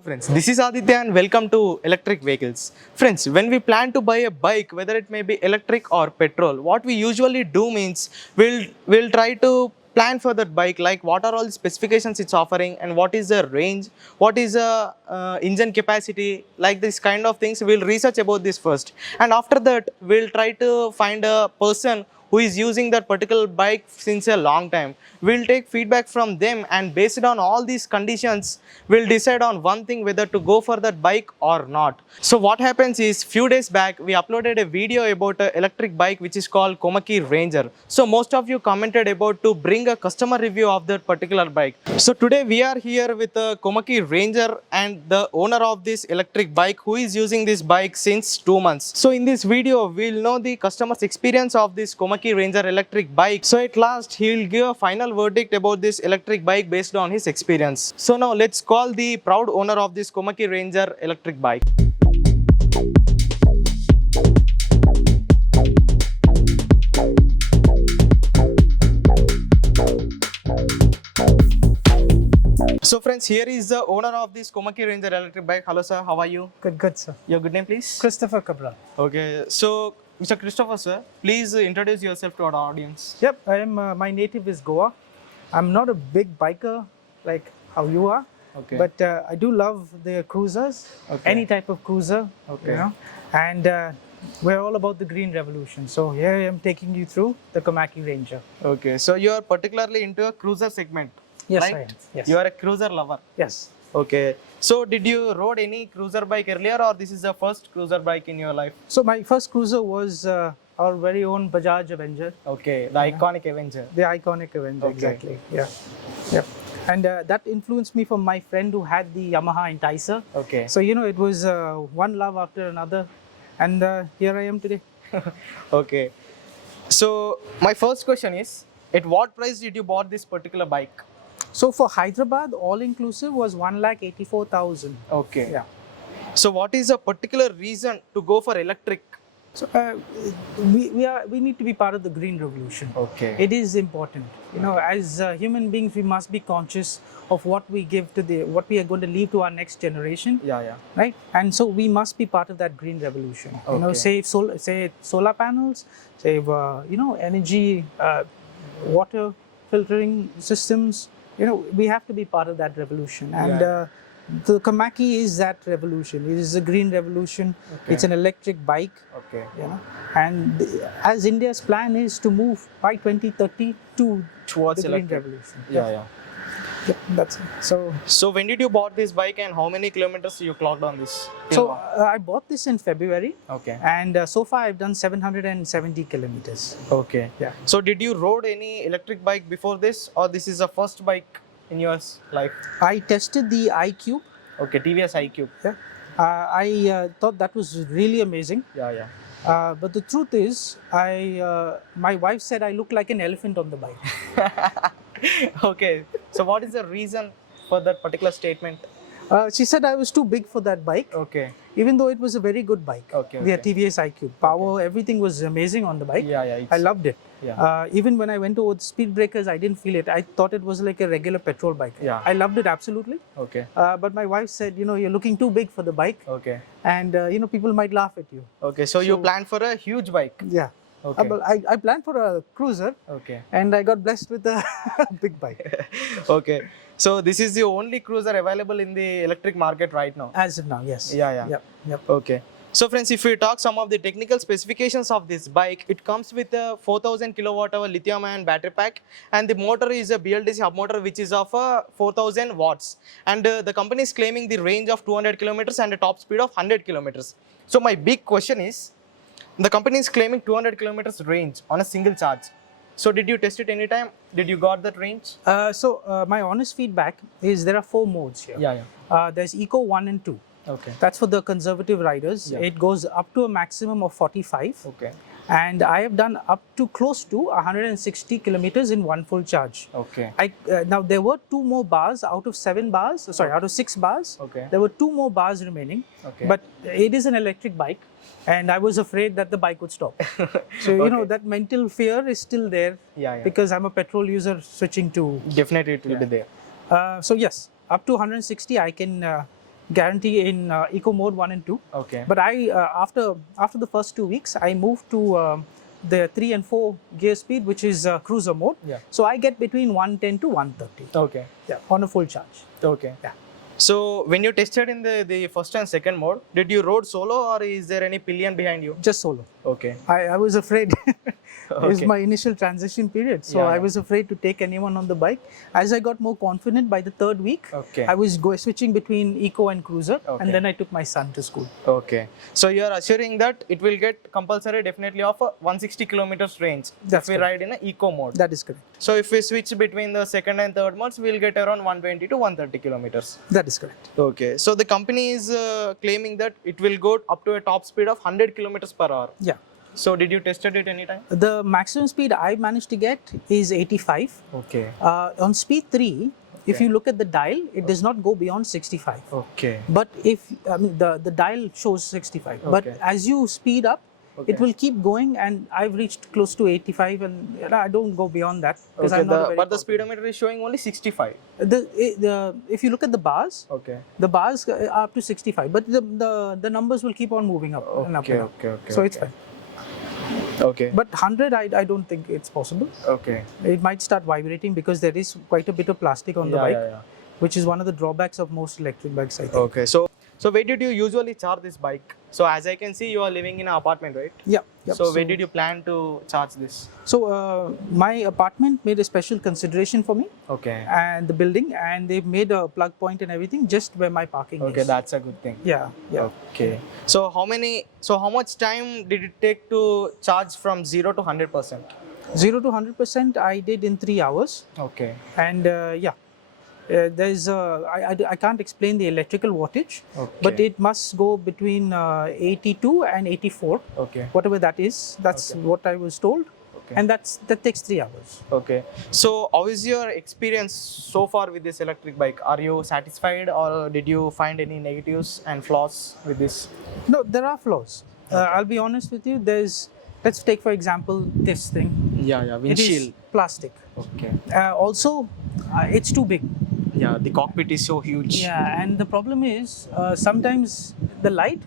Hello friends, this is Aditya and welcome to Electric Vehicles. Friends, when we plan to buy a bike, whether it may be electric or petrol, what we usually do means we'll try to plan for that bike, like what are all the specifications it's offering and what is the range, what is the engine capacity, like this kind of things. We'll research about this first, and after that we'll try to find a person who is using that particular bike since a long time. We'll take feedback from them, and based on all these conditions, we'll decide on one thing, whether to go for that bike or not. So what happens is, few days back we uploaded a video about an electric bike which is called Komaki Ranger. So most of you commented about to bring a customer review of that particular bike. So today we are here with a Komaki Ranger and the owner of this electric bike, who is using this bike since 2 months. So in this video we'll know the customer's experience of this Komaki Ranger electric bike. So at last he will give a final verdict about this electric bike based on his experience. So now let's call the proud owner of this Komaki Ranger electric bike. So friends, here is the owner of this Komaki Ranger electric bike. Hello sir, how are you? Good sir. Your good name please? Christopher Cabral. Okay, so Mr. Christopher sir, please introduce yourself to our audience. Yep, I am. My native is Goa. I'm not a big biker like how you are, but I do love the cruisers, any type of cruiser, you know, and we're all about the green revolution. So here I am taking you through the Komaki Ranger. Okay, so you are particularly into a cruiser segment. Yes, right? I am. Yes. You are a cruiser lover. Yes. Okay. So did you rode any cruiser bike earlier, or this is the first cruiser bike in your life? So my first cruiser was our very own Bajaj Avenger. Okay, the iconic Avenger. The iconic Avenger, exactly. Yeah. Yep. And that influenced me from my friend who had the Yamaha Enticer. Okay. So, you know, it was one love after another. And here I am today. Okay. So my first question is, at what price did you bought this particular bike? So for Hyderabad, all inclusive was 1,84,000. Okay. Yeah. So what is a particular reason to go for electric? So we need to be part of the green revolution. Okay. It is important. You know, as human beings, we must be conscious of what we give to what we are going to leave to our next generation. Yeah. Right. And so we must be part of that green revolution. Okay. You know, say solar panels, save you know, energy, water filtering systems. You know, we have to be part of that revolution, and the Komaki is that revolution. It is a green revolution. Okay. It's an electric bike. Okay. You know, and as India's plan is to move by 2030 towards the green revolution. Yeah. That's it. So when did you bought this bike, and how many kilometers you clocked on this? So I bought this in February. Okay. And so far I've done 770 kilometers. Okay. Yeah. So did you rode any electric bike before this, or this is the first bike in your life? I tested the iQube. Okay, TVS iQube. Yeah. I thought that was really amazing. Yeah. But the truth is, my wife said I look like an elephant on the bike. Okay. So what is the reason for that particular statement? She said I was too big for that bike. Okay. Even though it was a very good bike. Okay. The TVS iQube. Power, everything was amazing on the bike. Yeah. I loved it. Yeah. Even when I went over the speed breakers, I didn't feel it. I thought it was like a regular petrol bike. Yeah. I loved it absolutely. Okay. But my wife said, you know, you're looking too big for the bike. Okay. And, you know, people might laugh at you. Okay. So you planned for a huge bike. Yeah. Okay. But I planned for a cruiser. Okay. And I got blessed with a big bike. Okay. So this is the only cruiser available in the electric market right now. As of now, yes. Yeah. Yep. Okay. So friends, if we talk some of the technical specifications of this bike, it comes with a 4000 kilowatt hour lithium ion battery pack, and the motor is a BLDC hub motor which is of 4000 watts, and the company is claiming the range of 200 kilometers and a top speed of 100 kilometers. So my big question is, the company is claiming 200 kilometers range on a single charge. So did you test it anytime? Did you got that range? My honest feedback is there are 4 modes here. Yeah. There's Eco 1 and 2. Okay. That's for the conservative riders. Yeah. It goes up to a maximum of 45. Okay. And I have done up to close to 160 kilometers in one full charge. Okay. Now there were 2 more bars out of 7 bars. Sorry, out of 6 bars. Okay. There were 2 more bars remaining. Okay. But it is an electric bike. And I was afraid that the bike would stop. So, you know, that mental fear is still there. Yeah. Because I'm a petrol user switching to... Definitely it will be there. So yes, up to 160 I can guarantee in eco mode 1 and 2. Okay. But I after the first 2 weeks, I moved to the 3 and 4 gear speed, which is cruiser mode. Yeah. So I get between 110 to 130. Okay. Yeah, on a full charge. Okay. Yeah. So when you tested in the first and second mode, did you rode solo or is there any pillion behind you? Just solo. Okay. I was afraid. It was Okay. my initial transition period, so Yeah, I yeah. was afraid to take anyone on the bike. As I got more confident by the third week, Okay. I was switching between eco and cruiser, Okay. and then I took my son to school. Okay. So you are assuring that it will get compulsory definitely of a 160 kilometers range That's if we correct. ride in a eco mode. That is correct. So if we switch between the second and third modes, we'll get around 120 to 130 kilometers. That is correct. Okay. So the company is claiming that it will go up to a top speed of 100 kilometers per hour. Yeah. So did you tested it anytime? The maximum speed I managed to get is 85. Okay. On speed 3, if you look at the dial, it does not go beyond 65. Okay. But if the dial shows 65, but Okay. as you speed up, Okay. it will keep going, and I've reached close to 85, and I don't go beyond that because Okay. I'm not a very But the confident. speedometer is showing only 65. If you look at the bars, Okay. the bars are up to 65, but the numbers will keep on moving up and up Okay. and up. Okay. Okay. So it's fine. Okay. But 100, I don't think it's possible. Okay. It might start vibrating because there is quite a bit of plastic on the Yeah, bike, yeah, yeah. which is one of the drawbacks of most electric bikes, I think. Okay. So where did you usually charge this bike? So as I can see, you are living in an apartment, right? Yeah. Yep. So where did you plan to charge this? So my apartment made a special consideration for me Okay. and the building, and they've made a plug point and everything just where my parking Okay, is. that's a good thing. Yeah. Yeah. Okay. So how much time did it take to charge from 0 to 100%? 0 to 100% I did in 3 hours, Okay. and yeah. There's I can't explain the electrical wattage, Okay. but it must go between 82 and 84, Okay. whatever that is. That's Okay. what I was told, Okay. and that takes 3 hours. Okay. So how is your experience so far with this electric bike? Are you satisfied or did you find any negatives and flaws with this? No, there are flaws. I'll be honest with you. Let's take for example this thing. Yeah, It is plastic. Okay. Also, it's too big. Yeah, the cockpit is so huge. Yeah, and the problem is sometimes the light,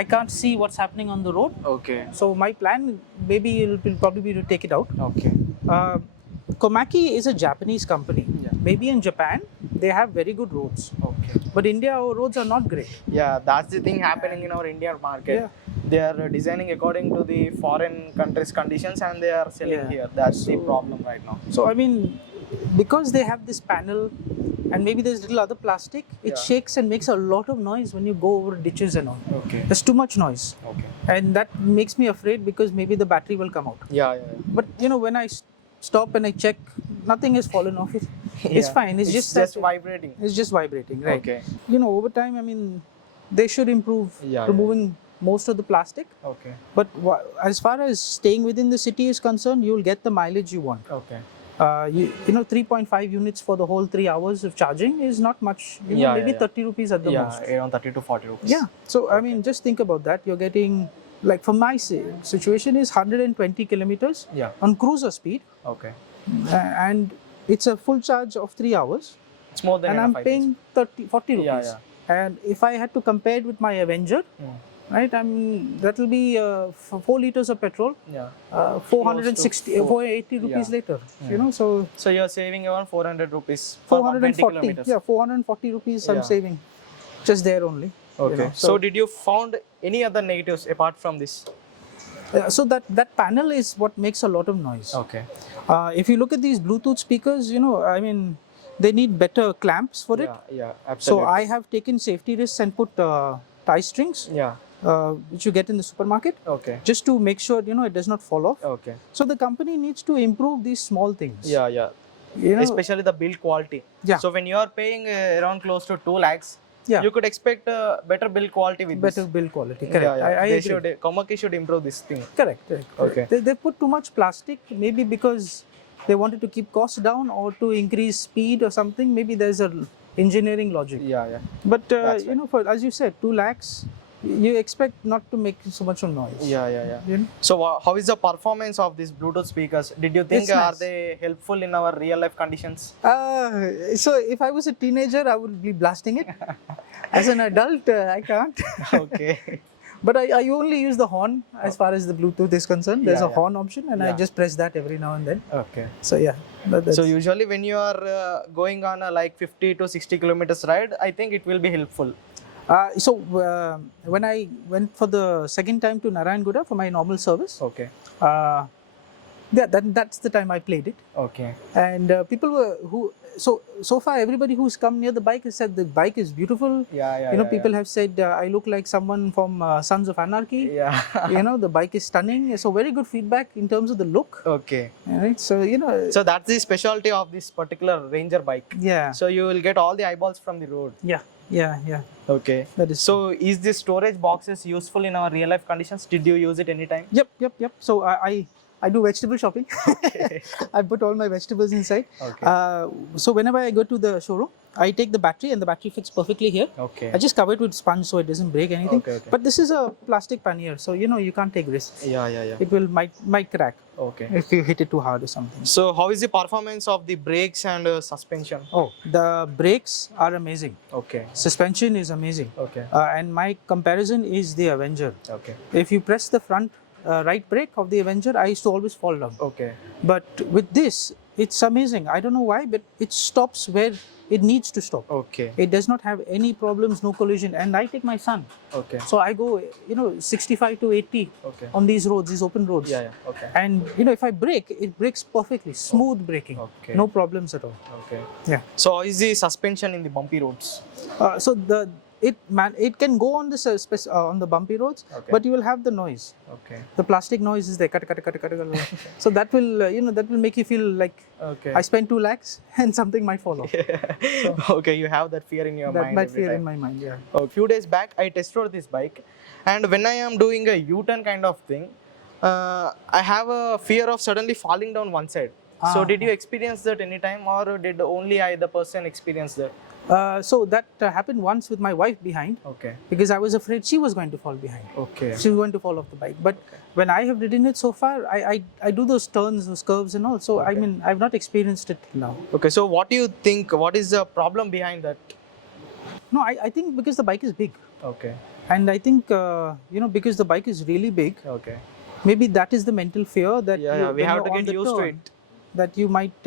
I can't see what's happening on the road. Okay. So my plan maybe will probably be to take it out. Okay. Komaki is a Japanese company. Yeah. Maybe in Japan they have very good roads, Okay. but India our roads are not great. Yeah, that's the thing happening in our Indian market. Yeah. They are designing according to the foreign countries' conditions and they are selling Yeah. here. That's the So- problem right now. So I mean, because they have this panel and maybe there's little other plastic, it Yeah. shakes and makes a lot of noise when you go over ditches and all. Okay. There's too much noise, Okay. and that makes me afraid because maybe the battery will come out. Yeah. But when I stop and I check, nothing has fallen off. It's Yeah. fine. It's just vibrating. It's just vibrating, right? Okay. Over time, I mean, they should improve Yeah, removing most of the plastic. Okay. But as far as staying within the city is concerned, you'll get the mileage you want. Okay. 3.5 units for the whole 3 hours of charging is not much. Maybe 30 rupees at the most. Around 30 to 40 rupees. Yeah. So I mean, just think about that. You're getting, like, for my situation is 120 kilometers Yeah. on cruiser speed, Okay. and it's a full charge of 3 hours, It's more than and I'm enough, I paying think. 40 rupees. Yeah. And if I had to compare it with my Avenger, right, I mean, that will be 4 liters of petrol, Yeah. 460, 480 rupees later. So So you're saving around 400 rupees for 120 440, kilometers. yeah, 440 rupees I'm Yeah. saving just there only. Okay. So did you found any other negatives apart from this? So that panel is what makes a lot of noise. Okay. If you look at these Bluetooth speakers, I mean, they need better clamps for it. Yeah, So absolutely. I have taken safety risks and put tie strings, Yeah. which you get in the supermarket, Okay. just to make sure it does not fall off. Okay. So the company needs to improve these small things. Yeah. Especially the build quality. Yeah. So when you are paying around close to 2 lakhs, Yeah. you could expect better build quality with Better this. build quality. Correct. I They agree. should, Komaki should improve this thing. Correct. Okay. They put too much plastic, maybe because they wanted to keep costs down or to increase speed or something. Maybe there's a engineering logic. Yeah. But That's right. for, as you said, 2 lakhs, you expect not to make so much of noise. Yeah. You know? So how is the performance of these Bluetooth speakers? Did you think It's nice. are they helpful in our real life conditions? So if I was a teenager, I would be blasting it. As an adult, I can't. Okay. But I only use the horn as far as the Bluetooth is concerned. There's Yeah, a horn option, and I Yeah. just press that every now and then. Okay. So yeah. That's, So usually when you are going on a like 50 to 60 kilometers ride, I think it will be helpful. When I went for the second time to Narayanguda for my normal service, Okay. uh, that's the time I played it. Okay. And people were so far everybody who's come near the bike has said the bike is beautiful. Yeah. You know, people have said I look like someone from Sons of Anarchy. Yeah. You know, the bike is stunning. So very good feedback in terms of the look. Okay. Right. So you know. So that's the specialty of this particular Ranger bike. Yeah. So you will get all the eyeballs from the road. Yeah. Okay. That is So is this storage boxes useful in our real life conditions? Did you use it anytime? Yep. So I do vegetable shopping. Okay. I put all my vegetables inside. Okay. So whenever I go to the showroom, I take the battery and the battery fits perfectly here. Okay. I just cover it with sponge so it doesn't break anything. Okay. But this is a plastic pannier, so you know you can't take risks. Yeah. It will might crack Okay. if you hit it too hard or something. So how is the performance of the brakes and suspension? Oh, the brakes are amazing. Okay. Suspension is amazing. Okay. And my comparison is the Avenger. Okay. If you press the front right brake of the Avenger, I used to always fall down. Okay. But with this, it's amazing. I don't know why, but it stops where it needs to stop. Okay. It does not have any problems, no collision. And I take my son. Okay. So I go, 65 to 80 Okay. on these roads, these open roads. Yeah. Okay. And if I brake, it brakes perfectly, smooth braking. Okay. No problems at all. Okay. Yeah. So how is the suspension in the bumpy roads? So it can go on on the bumpy roads, Okay. but you will have the noise. Okay. The plastic noise is there. Cut. So that will that will make you feel like Okay. I spent 2 lakhs and something might fall off. Okay, you have that fear in your That mind. might every fear time. in my mind. Yeah. A few days back, I test rode this bike, and when I am doing a U-turn kind of thing, I have a fear of suddenly falling down one side. So did you experience that anytime, or did only I, the person, experience that? So that happened once with my wife behind, Okay. because I was afraid she was going to fall behind. Okay. She was going to fall off the bike. But when I have ridden it so far, I do those turns, those curves and all. So I mean, I've not experienced it till now. Okay. So what do you think? What is the problem behind that? No, I think because the bike is big. Okay. And I think, because the bike is really big, Okay. maybe that is the mental fear that Yeah. We when have you're to on get the used to turn, it. that you might,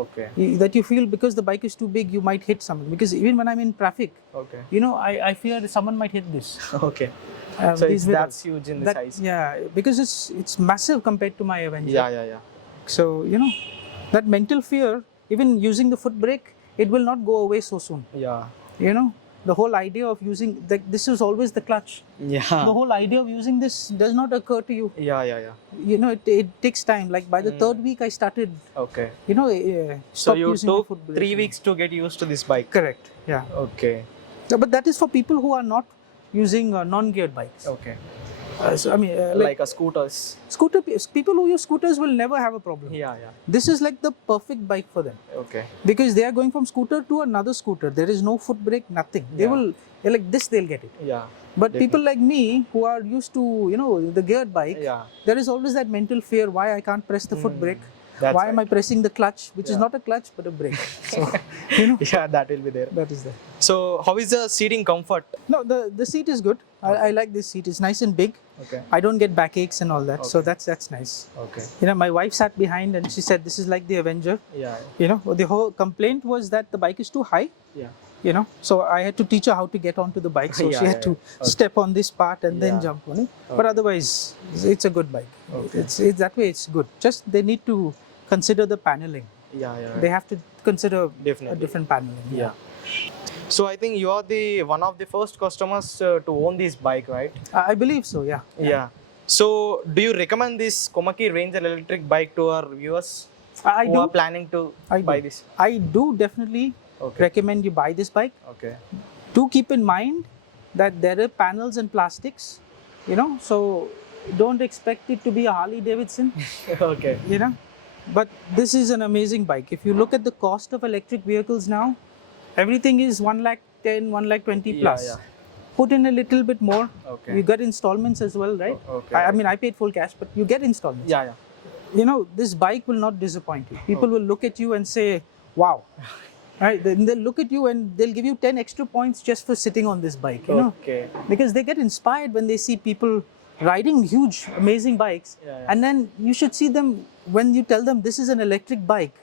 Okay. that you feel because the bike is too big, you might hit something. Because even when I'm in traffic, Okay. I fear that someone might hit this. Okay. So these that's wheels. huge in the size. Yeah, because it's massive compared to my Avenger. Yeah. So, that mental fear, even using the foot brake, it will not go away so soon. Yeah. The whole idea of using, this is always the clutch. Yeah. The whole idea of using this does not occur to you. Yeah. It takes time. Like by the third week, I started, Okay. stop So you using the took foot brake. 3 weeks to get used to this bike. Correct. Yeah. Okay. But that is for people who are not using non-geared bikes. Okay. So, I mean, Like a scooters. people who use scooters will never have a problem. Yeah. This is like the perfect bike for them. Okay. Because they are going from scooter to another scooter. There is no foot brake, nothing. Yeah. They're like this, they'll get it. Yeah. But people like me who are used to, the geared bike, Yeah. there is always that mental fear why I can't press the foot brake. That's Why am I pressing the clutch, which is Yeah. not a clutch but a brake. So, Yeah, that will be there. that is there. So how is the seating comfort? No, the seat is good. I like this seat. It's nice and big. Okay. I don't get backaches and all that. So that's nice. Okay. My wife sat behind and she said, this is like the Avenger. Yeah. The whole complaint was that the bike is too high. Yeah. So I had to teach her how to get onto the bike. So Yeah, she had to step on this part and then Yeah. jump on it. But otherwise, it's a good bike. Okay. It's that way. It's good. Just they need to consider the paneling. Yeah. They have to consider a Definitely. different paneling. Yeah. So I think you are the one of the first customers to own this bike, right? I believe so. Yeah. Yeah. So do you recommend this Komaki Ranger electric bike to our viewers I who do. are planning to I buy do. this? I do definitely Okay. recommend you buy this bike. Okay. Do keep in mind that there are panels and plastics. So don't expect it to be a Harley Davidson. Okay. But this is an amazing bike. If you look at the cost of electric vehicles now, everything is 1,10,000, 1,20,000 plus. Yeah. Put in a little bit more. Okay. You get installments as well, right? Okay. I mean, I paid full cash, but you get installments. Yeah. This bike will not disappoint you. People will look at you and say, wow, right? Then they'll look at you and they'll give you 10 extra points just for sitting on this bike, you know, Okay. because they get inspired when they see people riding huge, amazing bikes, Yeah. and then you should see them when you tell them this is an electric bike,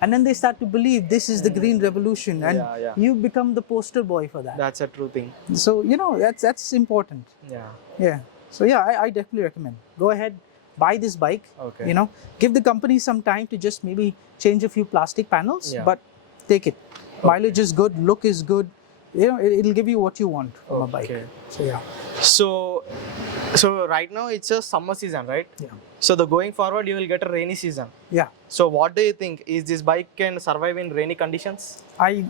and then they start to believe this is the green revolution, and Yeah. you become the poster boy for that. That's a true thing. So you know that's important. Yeah. Yeah. So yeah, I definitely recommend. Go ahead, buy this bike. Okay. You know, give the company some time to just maybe change a few plastic panels, Yeah. but take it. Mileage is good, look is good. You know, it'll give you what you want from a bike. Okay. So yeah. So right now it's a summer season, right? Yeah. So the going forward you will get a rainy season. Yeah. So what do you think? Is this bike can survive in rainy conditions? I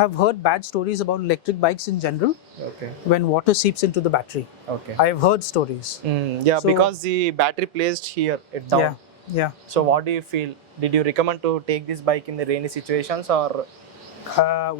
have heard bad stories about electric bikes in general Okay. when water seeps into the battery. Okay. I have heard stories. Yeah, So- because the battery placed here, it down. Yeah. Yeah. So what do you feel? Did you recommend to take this bike in the rainy situations or?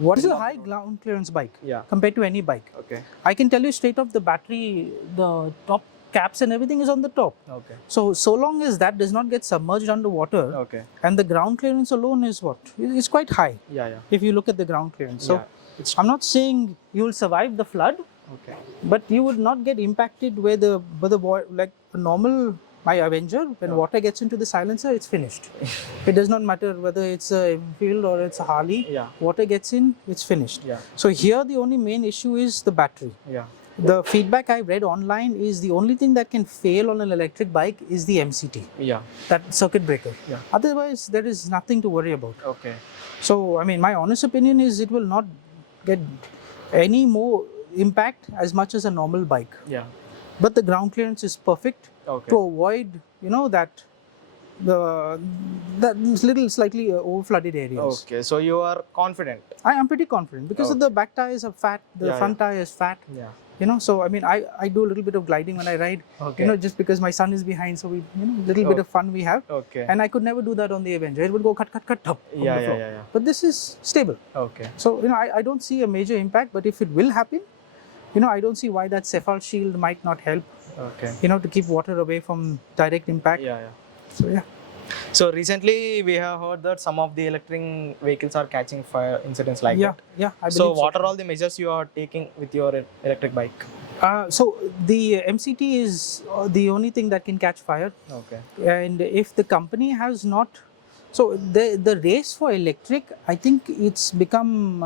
What is a high ground clearance bike Yeah. compared to any bike? Okay. I can tell you straight off the battery, the top caps and everything is on the top. Okay. So long as that does not get submerged underwater, Okay. and the ground clearance alone is what? It's quite high Yeah. if you look at the ground clearance. So Yeah. I'm not saying you will survive the flood, Okay. but you would not get impacted where the like a normal my Avenger, when water gets into the silencer, it's finished. It does not matter whether it's a Enfield or it's a Harley. Yeah. Water gets in, it's finished. Yeah. So here the only main issue is the battery. Yeah. The feedback I read online is the only thing that can fail on an electric bike is the MCT, Yeah. that circuit breaker. Yeah. Otherwise, there is nothing to worry about. Okay. So, I mean, my honest opinion is it will not get any more impact as much as a normal bike. Yeah. But the ground clearance is perfect Okay. to avoid, you know, that little slightly over flooded areas. Okay. So you are confident. I am pretty confident because of the back tires are fat, the Yeah, front tire is fat. Yeah. You know, so I mean, I do a little bit of gliding when I ride. Okay. You know, just because my son is behind, so we, you know, little bit of fun we have. Okay. And I could never do that on the Avenger. It would go cut, up on Yeah, the floor. yeah. But this is stable. Okay. So, you know, I don't see a major impact, but if it will happen, you know, I don't see why that Cephal shield might not help, Okay. you know, to keep water away from direct impact. Yeah. So, yeah. So recently we have heard that some of the electric vehicles are catching fire incidents like that. Yeah, I believe So what are all the measures you are taking with your electric bike? So the MCT is the only thing that can catch fire. Okay. And if the company has not, so the race for electric, I think it's become,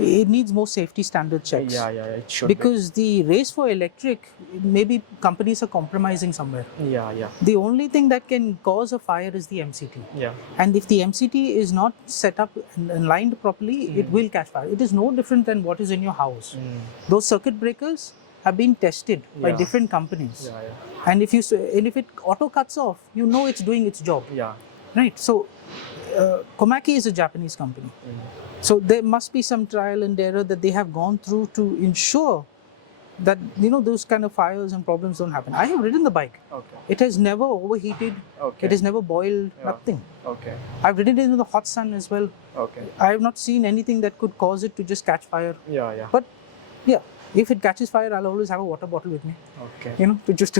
it needs more safety standard checks. Yeah, it should Because the race for electric, maybe companies are compromising somewhere. be. Yeah. The only thing that can cause a fire is the MCT. Yeah. And if the MCT is not set up and lined properly, it will catch fire. It is no different than what is in your house. Those circuit breakers have been tested by Yeah. different companies. Yeah. And if it auto cuts off, you know it's doing its job, Yeah. right? So Komaki is a Japanese company. So there must be some trial and error that they have gone through to ensure that, you know, those kind of fires and problems don't happen. I have ridden the bike. Okay. It has never overheated. Okay. It has never boiled. Yeah. Nothing. Okay. I've ridden it in the hot sun as well. Okay. I have not seen anything that could cause it to just catch fire. Yeah. But yeah, if it catches fire, I'll always have a water bottle with me. Okay. You know, to just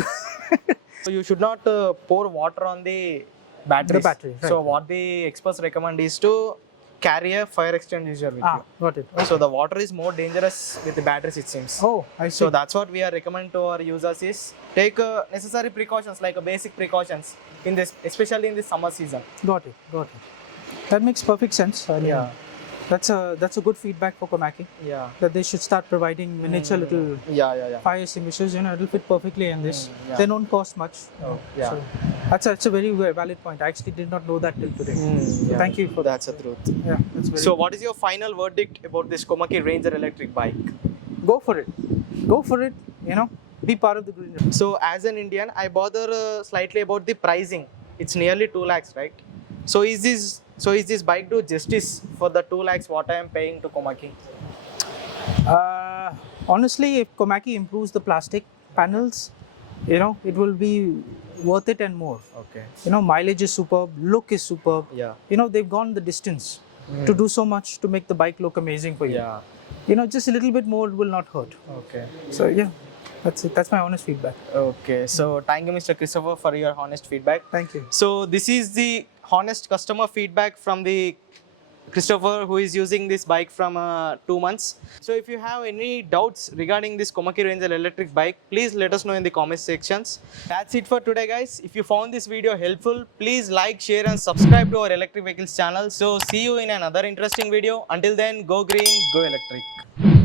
So you should not pour water on the batteries. The battery, right. So what the experts recommend is to carry a fire extinguisher with you. got it. So the water is more dangerous with the batteries, it seems. Oh, I see. So that's what we are recommend to our users is take necessary precautions like basic precautions in this, especially in the summer season. Got it. That makes perfect sense. I mean, Yeah. That's a good feedback for Komaki, Yeah. that they should start providing miniature little Yeah. fire extinguishers. You know, it'll fit perfectly in this. yeah. They don't cost much. Oh, yeah. So that's a very valid point. I actually did not know that till today. Yeah. Thank you for that. That's the truth. Yeah, that's very So what is your final verdict about this Komaki Ranger electric bike? Go for it. You know, be part of the green revolution. So as an Indian, I bother slightly about the pricing. It's nearly 2 lakhs, right? So is this bike do justice for the 2 lakhs what I am paying to Komaki? Honestly, if Komaki improves the plastic panels, you know, it will be worth it and more. Okay. You know, mileage is superb, look is superb. Yeah. You know, they've gone the distance to do so much to make the bike look amazing for you. Yeah. You know, just a little bit more will not hurt. Okay. So yeah, that's it. That's my honest feedback. Okay. So thank you, Mr. Christopher, for your honest feedback. Thank you. So this is the honest customer feedback from the Christopher, who is using this bike from 2 months. So if you have any doubts regarding this Komaki Ranger electric bike, please let us know in the comment sections. That's it for today, guys. If you found this video helpful, please like, share and subscribe to our Electric Vehicles channel. So see you in another interesting video. Until then, go green, go electric.